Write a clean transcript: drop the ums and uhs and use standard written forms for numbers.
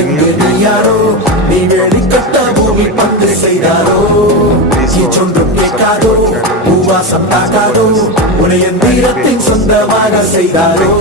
யாருக்கு நீ யாரோ நீ வெளிக்கட்ட பூமி பங்கு செய்தாரோ நீ சொன்றும் கேட்காதோ பூவாசம் தாக்காதோ உனைய தீரத்தின் சொந்தமாக செய்தாரோ